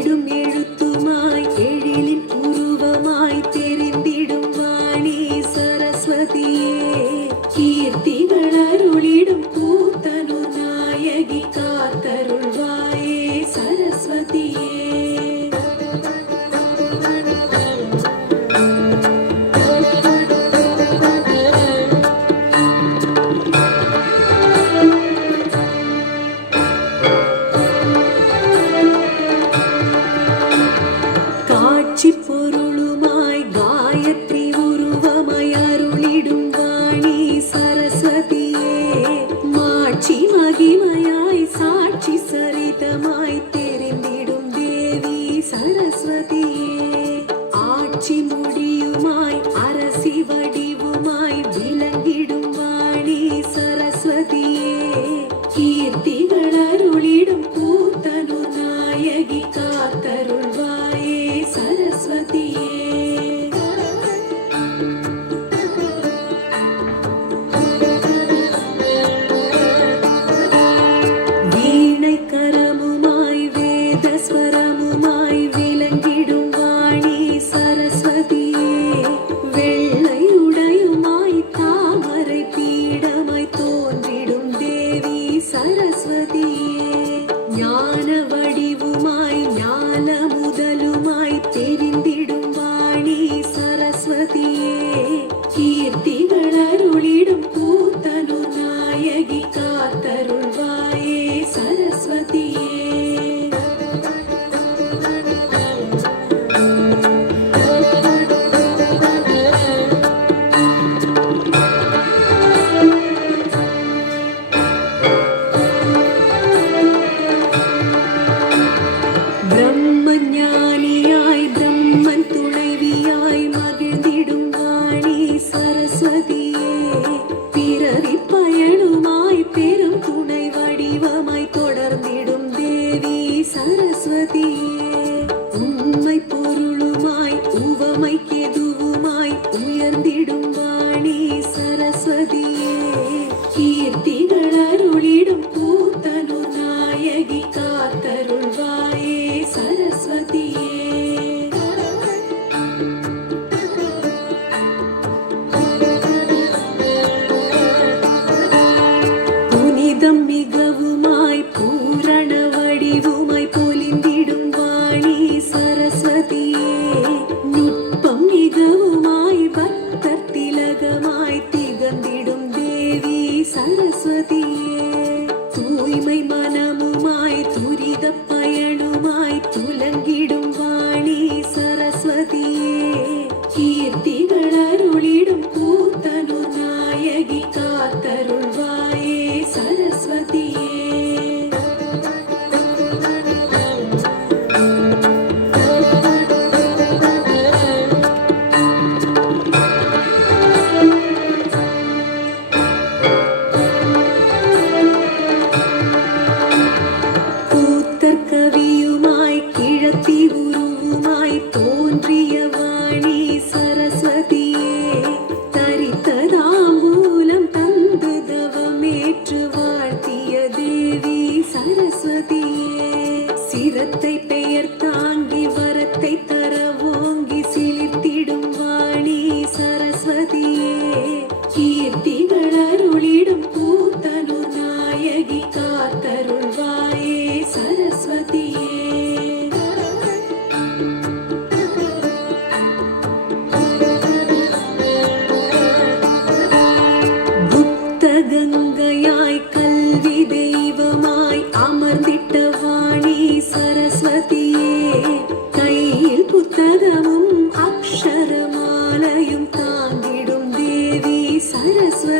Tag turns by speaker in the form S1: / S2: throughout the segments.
S1: ஏடும்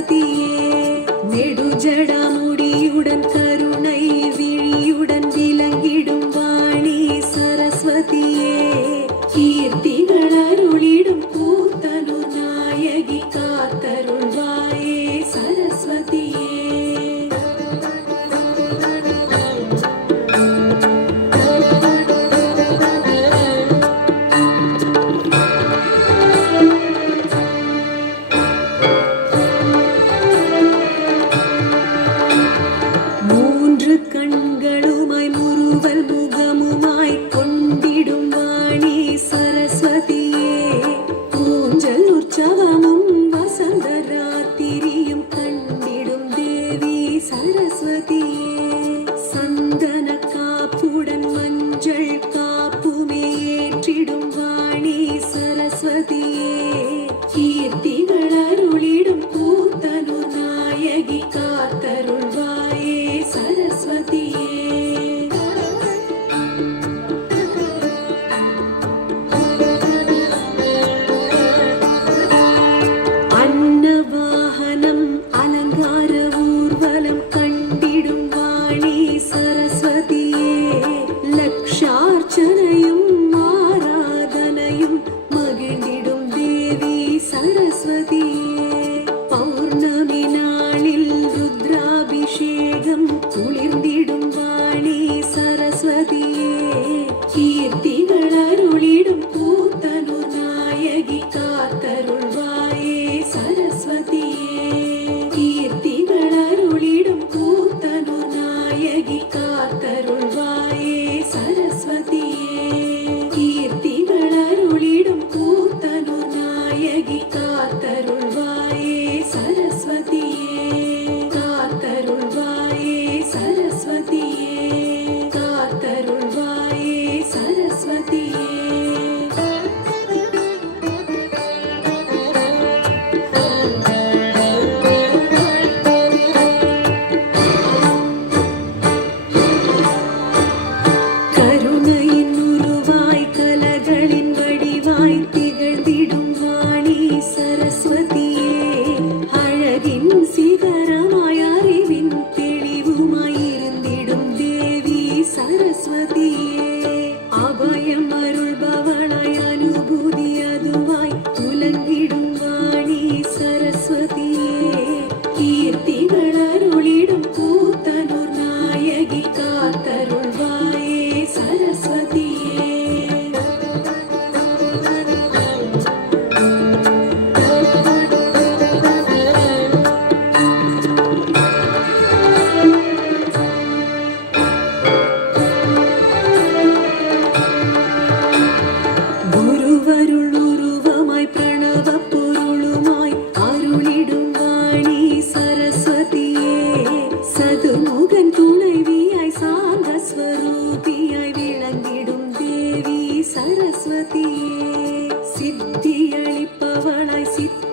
S1: சரஸ்வதியே சரஸ்வதியே சரஸ்வதியே சித்தியளிப்பவனாய் சித்தி